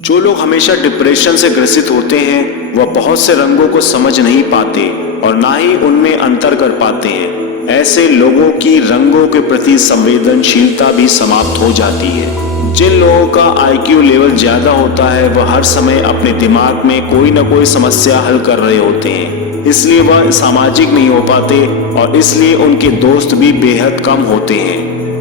जो लोग हमेशा डिप्रेशन से ग्रसित होते हैं वह बहुत से रंगों को समझ नहीं पाते और ना ही उनमें अंतर कर पाते हैं। ऐसे लोगों की रंगों के प्रति संवेदनशीलता भी समाप्त हो जाती है। जिन लोगों का आईक्यू लेवल ज्यादा होता है वह हर समय अपने दिमाग में कोई ना कोई समस्या हल कर रहे होते हैं, इसलिए वह सामाजिक नहीं हो पाते और इसलिए उनके दोस्त भी बेहद कम होते हैं।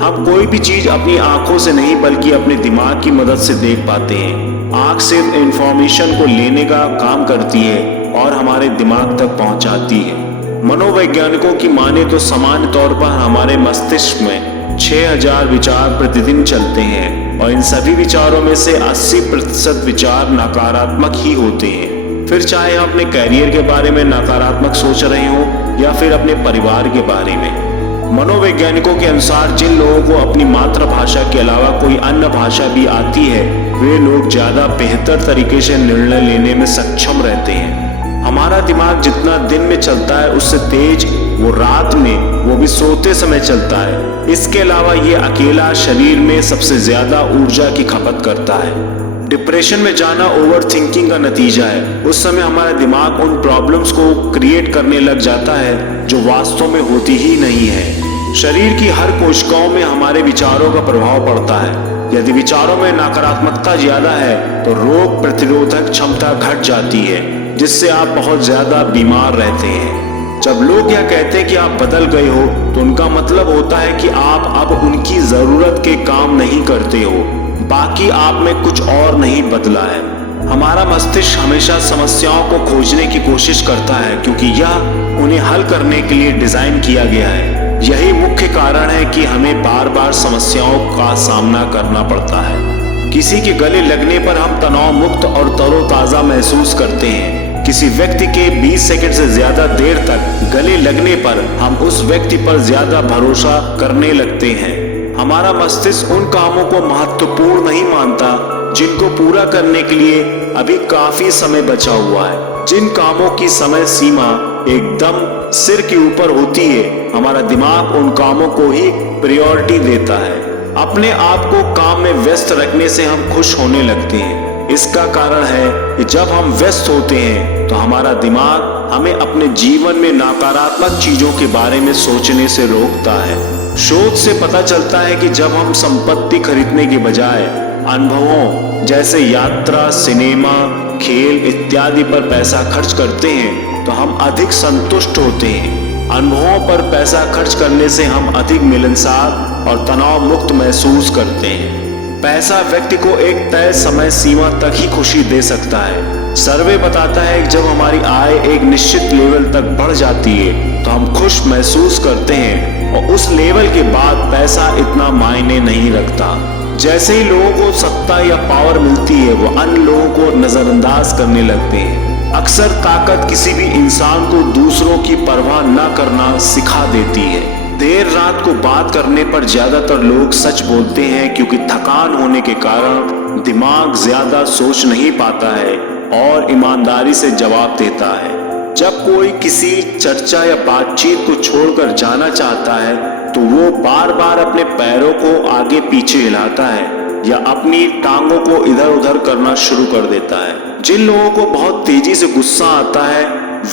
हम कोई भी चीज अपनी आंखों से नहीं बल्कि अपने दिमाग की मदद से देख पाते हैं। आंख सिर्फ इंफॉर्मेशन को लेने का काम करती है और हमारे दिमाग तक पहुंचाती है। मनोवैज्ञानिकों की माने तो सामान्य तौर पर हमारे मस्तिष्क में 6000 विचार प्रतिदिन चलते हैं और इन सभी विचारों में से 80% विचार नकारात्मक ही होते हैं। फिर चाहे हम अपने कैरियर के बारे में नकारात्मक सोच रहे हो या फिर अपने परिवार के बारे में। मनोवैज्ञानिकों के अनुसार जिन लोगों को अपनी मातृभाषा के अलावा कोई अन्य भाषा भी आती है वे लोग ज्यादा बेहतर तरीके से निर्णय लेने में सक्षम रहते हैं। हमारा दिमाग जितना दिन में चलता है उससे तेज वो रात में, वो भी सोते समय चलता है। इसके अलावा ये अकेला शरीर में सबसे ज्यादा ऊर्जा की खपत करता है। डिप्रेशन में जाना ओवर थिंकिंग का नतीजा है। उस समय हमारा दिमाग उन प्रॉब्लम्स को क्रिएट करने लग जाता है जो वास्तव में होती ही नहीं है। शरीर की हर कोशिकाओं में हमारे विचारों का प्रभाव पड़ता है। यदि विचारों में नकारात्मकता ज्यादा है तो रोग प्रतिरोधक क्षमता घट जाती है, जिससे आप बहुत ज्यादा बीमार रहते हैं। जब लोग यह कहते हैं कि आप बदल गए हो तो उनका मतलब होता है कि आप अब उनकी जरूरत के काम नहीं करते हो, बाकी आप में कुछ और नहीं बदला है। हमारा मस्तिष्क हमेशा समस्याओं को खोजने की कोशिश करता है क्योंकि यह उन्हें हल करने के लिए डिजाइन किया गया है। यही मुख्य कारण है कि हमें बार बार समस्याओं का सामना करना पड़ता है। किसी के गले लगने पर हम तनाव मुक्त और तरोताजा महसूस करते हैं। किसी व्यक्ति के 20 सेकंड से ज्यादा देर तक गले लगने पर हम उस व्यक्ति पर ज्यादा भरोसा करने लगते हैं। हमारा मस्तिष्क उन कामों को महत्वपूर्ण नहीं मानता जिनको पूरा करने के लिए अभी काफी समय बचा हुआ है। जिन कामों की समय सीमा एकदम सिर के ऊपर होती है हमारा दिमाग उन कामों को ही प्रायोरिटी देता है। अपने आप को काम में व्यस्त रखने से हम खुश होने लगते हैं। इसका कारण है कि जब हम व्यस्त होते हैं तो हमारा दिमाग हमें अपने जीवन में नकारात्मक चीजों के बारे में सोचने से रोकता है। शोध से पता चलता है कि जब हम संपत्ति खरीदने के बजाय अनुभवों जैसे यात्रा, सिनेमा, खेल इत्यादि पर पैसा खर्च करते हैं तो हम अधिक संतुष्ट होते हैं। अनुभवों पर पैसा खर्च करने से हम अधिक मिलनसार और तनाव मुक्त महसूस करते हैं। पैसा व्यक्ति को एक तय समय सीमा तक ही खुशी दे सकता है। सर्वे बताता है कि जब हमारी आय एक निश्चित लेवल तक बढ़ जाती है तो हम खुश महसूस करते हैं और उस लेवल के बाद पैसा इतना मायने नहीं रखता। जैसे ही लोगों को सत्ता या पावर मिलती है वो अन्य लोगों को नजरअंदाज करने लगते हैं। अक्सर ताकत किसी भी इंसान को दूसरों की परवाह न करना सिखा देती है। देर रात को बात करने पर ज्यादातर लोग सच बोलते हैं क्योंकि थकान होने के कारण दिमाग ज्यादा सोच नहीं पाता है और ईमानदारी से जवाब देता है। जब कोई किसी चर्चा या बातचीत को छोड़कर जाना चाहता है तो वो बार बार अपने पैरों को आगे पीछे हिलाता है या अपनी टांगों को इधर उधर करना शुरू कर देता है। जिन लोगों को बहुत तेजी से गुस्सा आता है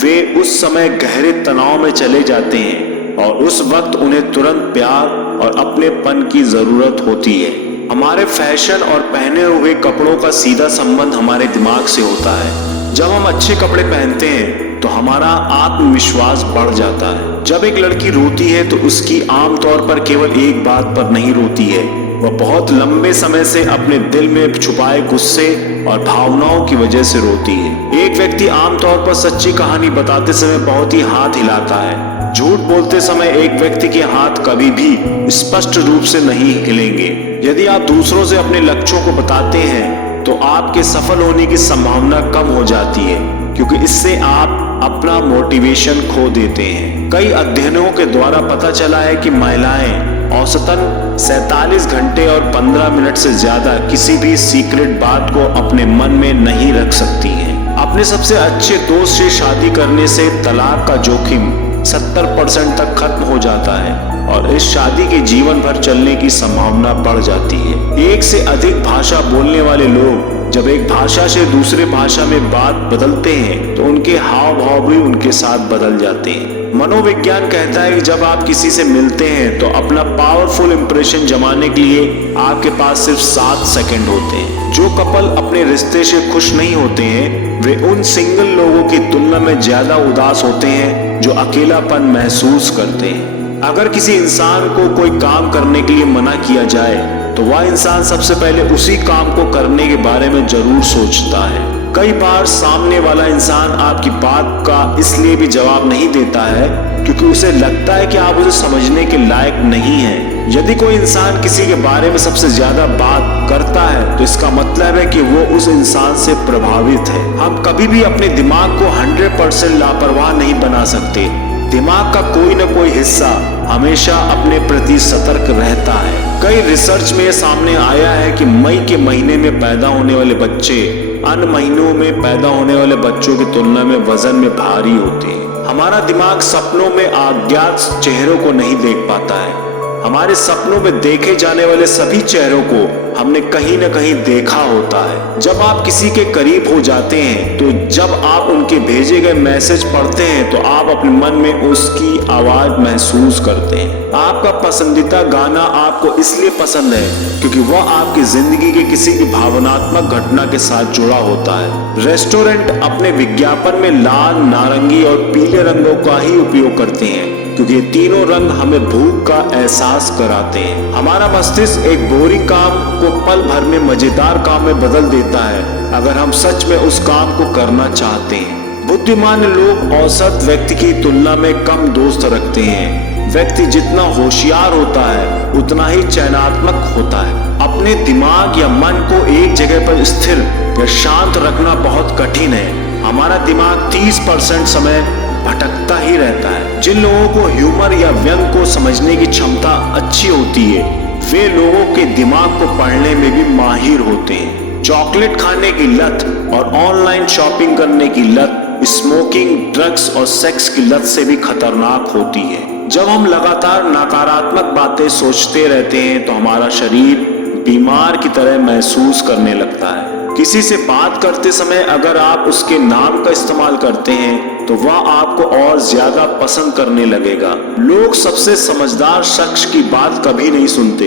वे उस समय गहरे तनाव में चले जाते हैं और उस वक्त उन्हें तुरंत प्यार और अपनेपन की जरूरत होती है। हमारे फैशन और पहने हुए कपड़ों का सीधा संबंध हमारे दिमाग से होता है। जब हम अच्छे कपड़े पहनते हैं तो हमारा आत्मविश्वास बढ़ जाता है। जब एक लड़की रोती है तो उसकी आमतौर पर केवल एक बात पर नहीं रोती है, वह बहुत लंबे समय से अपने दिल में छुपाए गुस्से और भावनाओं की वजह से रोती है। एक व्यक्ति आमतौर पर सच्ची कहानी बताते समय बहुत ही हाथ हिलाता है। झूठ बोलते समय एक व्यक्ति के हाथ कभी भी स्पष्ट रूप से नहीं हिलेंगे। यदि आप दूसरों से अपने लक्ष्यों को बताते हैं तो आपके सफल होने की संभावना कम हो जाती है क्योंकि इससे आप अपना मोटिवेशन खो देते हैं। कई अध्ययनों के द्वारा पता चला है कि महिलाएं औसतन 47 घंटे और 15 मिनट से ज्यादा किसी भी सीक्रेट बात को अपने मन में नहीं रख सकती हैं। अपने सबसे अच्छे दोस्त से शादी करने से तलाक का जोखिम 70% तक खत्म हो जाता है और इस शादी के जीवन भर चलने की संभावना बढ़ जाती है। एक से अधिक भाषा बोलने वाले लोग जब एक भाषा से दूसरे भाषा में बात बदलते हैं तो उनके हाव भाव भी उनके साथ बदल जाते हैं। मनोविज्ञान कहता है कि जब आप किसी से मिलते हैं तो अपना पावरफुल इंप्रेशन जमाने के लिए आपके पास सिर्फ 7 सेकंड होते हैं। जो कपल अपने रिश्ते से खुश नहीं होते हैं वे उन सिंगल लोगों की तुलना में ज्यादा उदास होते हैं जो अकेलापन महसूस करते हैं। अगर किसी इंसान को कोई काम करने के लिए मना किया जाए तो वह इंसान सबसे पहले उसी काम को करने के बारे में जरूर सोचता है। कई बार सामने वाला इंसान आपकी बात का इसलिए भी जवाब नहीं देता है क्योंकि उसे लगता है कि आप उसे समझने के लायक नहीं हैं। यदि कोई इंसान किसी के बारे में सबसे ज्यादा बात करता है तो इसका मतलब है कि वो उस इंसान से प्रभावित है। हम कभी भी अपने दिमाग को 100% लापरवाह नहीं बना सकते। दिमाग का कोई न कोई हिस्सा हमेशा अपने प्रति सतर्क रहता है। कई रिसर्च में सामने आया है कि मई के महीने में पैदा होने वाले बच्चे अन्य महीनों में पैदा होने वाले बच्चों की तुलना में वजन में भारी होते हैं। हमारा दिमाग सपनों में अज्ञात चेहरों को नहीं देख पाता है। हमारे सपनों में देखे जाने वाले सभी चेहरों को हमने कहीं न कहीं देखा होता है। जब आप किसी के करीब हो जाते हैं तो जब आप उनके भेजे गए मैसेज पढ़ते हैं तो आप अपने मन में उसकी आवाज महसूस करते हैं। आपका पसंदीदा गाना आपको इसलिए पसंद है क्योंकि वह आपकी जिंदगी के किसी भी भावनात्मक घटना के साथ जुड़ा होता है। रेस्टोरेंट अपने विज्ञापन में लाल, नारंगी और पीले रंगों का ही उपयोग करते हैं क्योंकि ये तीनों रंग हमें भूख का एहसास कराते हैं। हमारा मस्तिष्क एक बोरिंग काम को पल भर में मजेदार काम में बदल देता है अगर हम सच में उस काम को करना चाहते हैं। बुद्धिमान लोग औसत व्यक्ति की तुलना में कम दोस्त रखते हैं। व्यक्ति जितना होशियार होता है उतना ही चयनात्मक होता है। अपने दिमाग या मन को एक जगह पर स्थिर या शांत रखना बहुत कठिन है। हमारा दिमाग 30% समय भटकता ही रहता है। जिन लोगों को ह्यूमर या व्यंग को समझने की क्षमता अच्छी होती है वे लोगों के दिमाग को पढ़ने में भी माहिर होते हैं। चॉकलेट खाने की लत और ऑनलाइन शॉपिंग करने की लत स्मोकिंग, ड्रग्स और सेक्स की लत से भी खतरनाक होती है। जब हम लगातार नकारात्मक बातें सोचते रहते हैं तो हमारा शरीर बीमार की तरह महसूस करने लगता है। किसी से बात करते समय अगर आप उसके नाम का इस्तेमाल करते हैं तो वह आपको और ज्यादा पसंद करने लगेगा। लोग सबसे समझदार शख्स की बात कभी नहीं सुनते,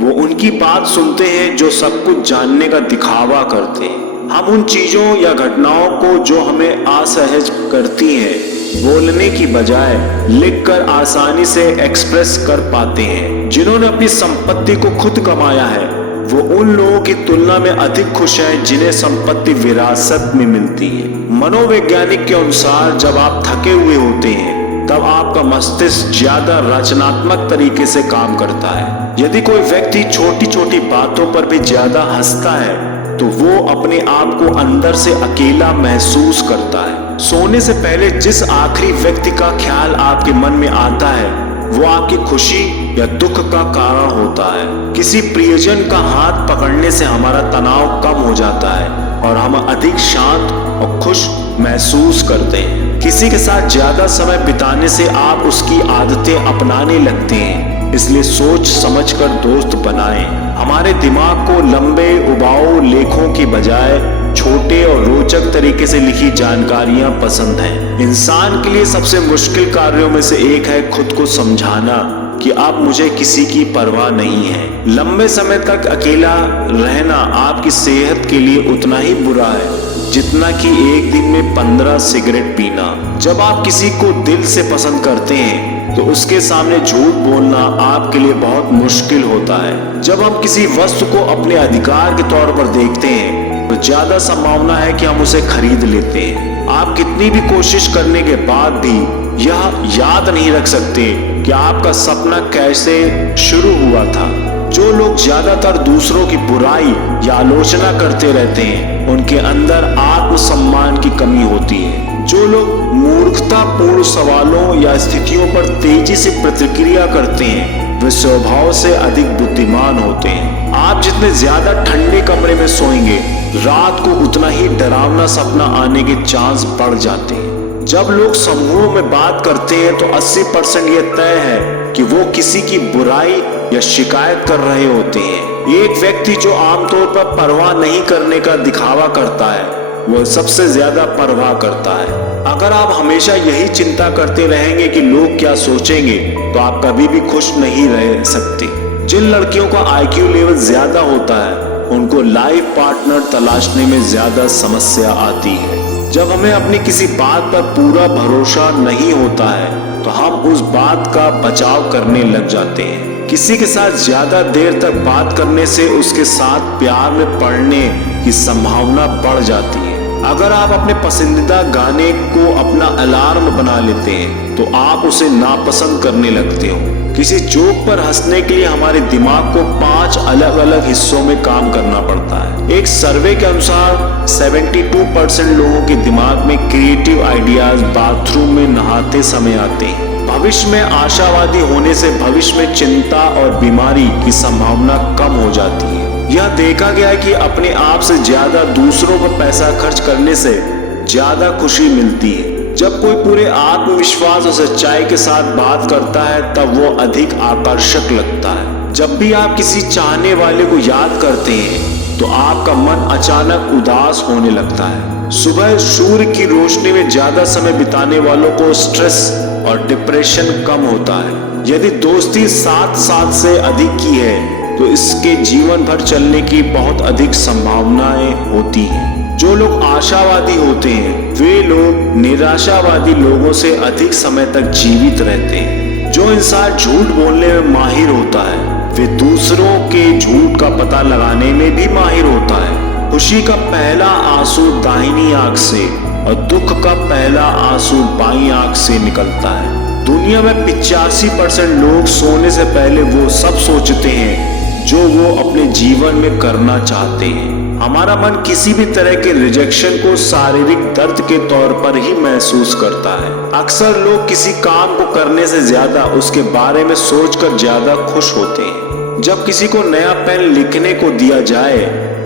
वो उनकी बात सुनते हैं जो सब कुछ जानने का दिखावा करते हैं। हम उन चीजों या घटनाओं को जो हमें असहज करती हैं बोलने की बजाय लिखकर आसानी से एक्सप्रेस कर पाते हैं। जिन्होंने अपनी संपत्ति को खुद कमाया है वो उन लोगों की तुलना में अधिक खुश हैं जिन्हें संपत्ति विरासत में मिलती है। मनोवैज्ञानिक के अनुसार जब आप थके हुए होते हैं तब आपका मस्तिष्क ज्यादा रचनात्मक तरीके से काम करता है। यदि कोई व्यक्ति छोटी छोटी बातों पर भी ज्यादा हंसता है तो वो अपने आप को अंदर से अकेला महसूस करता है। सोने से पहले जिस आखिरी व्यक्ति का ख्याल आपके मन में आता है वो आपकी खुशी या दुख का कारण होता है। किसी प्रियजन का हाथ पकड़ने से हमारा तनाव कम हो जाता है और हम अधिक शांत और खुश महसूस करते हैं। किसी के साथ ज्यादा समय बिताने से आप उसकी आदतें अपनाने लगते हैं, इसलिए सोच समझकर दोस्त बनाएं। हमारे दिमाग को लंबे उबाऊ लेखों की बजाय छोटे और रोचक तरीके से लिखी जानकारियां पसंद हैं। इंसान के लिए सबसे मुश्किल कार्यों में से एक है खुद को समझाना कि अब मुझे किसी की परवाह नहीं है। लंबे समय तक अकेला रहना आपकी सेहत के लिए उतना ही बुरा है जितना कि एक दिन में 15 सिगरेट पीना। जब आप किसी को दिल से पसंद करते हैं तो उसके सामने झूठ बोलना आपके लिए बहुत मुश्किल होता है। जब हम किसी वस्तु को अपने अधिकार के तौर पर देखते हैं तो ज्यादा संभावना है कि हम उसे खरीद लेते हैं। आप कितनी भी कोशिश करने के बाद भी यह याद नहीं रख सकते कि आपका सपना कैसे शुरू हुआ था। जो लोग ज्यादातर दूसरों की बुराई या आलोचना करते रहते हैं उनके अंदर आत्मसम्मान की कमी होती है। जो लोग मूर्खतापूर्ण सवालों या स्थितियों पर तेजी से प्रतिक्रिया करते हैं वे स्वभाव से अधिक बुद्धिमान होते हैं। आप जितने ज्यादा ठंडे कमरे में सोएंगे रात को उतना ही डरावना सपना आने के चांस बढ़ जाते हैं। जब लोग समूहों में बात करते हैं तो 80% यह तय है कि वो किसी की बुराई या शिकायत कर रहे होते हैं। एक व्यक्ति जो आमतौर पर परवाह नहीं करने का दिखावा करता है, वह सबसे ज्यादा परवाह करता है। अगर आप हमेशा यही चिंता करते रहेंगे कि लोग क्या सोचेंगे, तो आप कभी भी खुश नहीं रह सकते। जिन लड़कियों का IQ लेवल ज्यादा होता है, उनको लाइफ पार्टनर तलाशने में ज्यादा समस्या आती है। जब हमें अपनी किसी बात पर पूरा भरोसा नहीं होता है, तो हम उस बात का बचाव करने लग जाते हैं। किसी के साथ ज्यादा देर तक बात करने से उसके साथ प्यार में पड़ने की संभावना बढ़ जाती है। अगर आप अपने पसंदीदा गाने को अपना अलार्म बना लेते हैं, तो आप उसे नापसंद करने लगते हो। किसी जोक पर हंसने के लिए हमारे दिमाग को 5 अलग अलग हिस्सों में काम करना पड़ता है। एक सर्वे के अनुसार 72% लोगों के दिमाग में क्रिएटिव आइडियाज बाथरूम में नहाते समय आते हैं। भविष्य में आशावादी होने से भविष्य में चिंता और बीमारी की संभावना कम हो जाती है। यह देखा गया है कि अपने आप से ज्यादा दूसरों पर पैसा खर्च करने से ज्यादा खुशी मिलती है। जब कोई पूरे आत्मविश्वास और सच्चाई के साथ बात करता है, तब वो अधिक आकर्षक लगता है। जब भी आप किसी चाहने वाले को याद करते हैं, तो आपका मन अचानक उदास होने लगता है। सुबह सूर्य की रोशनी में ज्यादा समय बिताने वालों को स्ट्रेस और डिप्रेशन कम होता है। यदि दोस्ती 7 साल से अधिक की है, तो इसके जीवन भर चलने की बहुत अधिक संभावनाएं होती हैं। जो लोग आशावादी होते हैं, वे लोग निराशावादी लोगों से अधिक समय तक जीवित रहते हैं। जो इंसान झूठ बोलने में माहिर होता है, वे दूसरों के झूठ का पता लगाने में भी माहिर होता है। खुशी का पहला आंसू दाहिनी आंख से और दुख का पहला आंसू बाईं आंख से निकलता है। दुनिया में 85% लोग सोने से पहले वो सब सोचते हैं जो वो अपने जीवन में करना चाहते हैं। हमारा मन किसी भी तरह के रिजेक्शन को शारीरिक दर्द के तौर पर ही महसूस करता है। अक्सर लोग किसी काम को करने से ज्यादा उसके बारे में सोचकर ज्यादा खुश होते हैं। जब किसी को नया पेन लिखने को दिया जाए,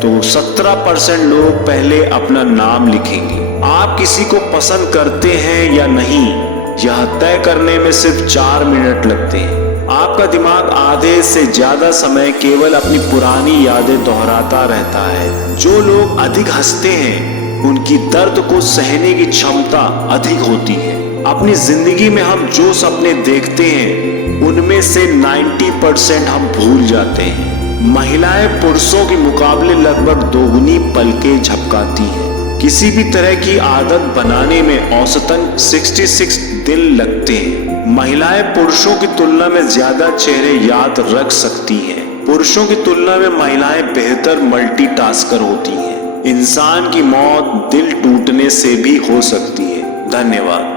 तो 17% लोग पहले अपना नाम लिखेंगे। आप किसी को पसंद करते हैं या नहीं, यह तय करने में सिर्फ 4 मिनट लगते हैं। आपका दिमाग आधे से ज्यादा समय केवल अपनी पुरानी यादें दोहराता रहता है। जो लोग अधिक हंसते हैं, उनकी दर्द को सहने की क्षमता अधिक होती है। अपनी जिंदगी में हम जो सपने देखते हैं, उनमें से 90% हम भूल जाते हैं। महिलाएं पुरुषों के मुकाबले लगभग दोगुनी पलकें झपकाती हैं। किसी भी तरह की आदत बनाने में औसतन 66 दिन लगते हैं। महिलाएं पुरुषों की तुलना में ज्यादा चेहरे याद रख सकती हैं। पुरुषों की तुलना में महिलाएं बेहतर मल्टीटास्कर होती हैं। इंसान की मौत दिल टूटने से भी हो सकती है। धन्यवाद।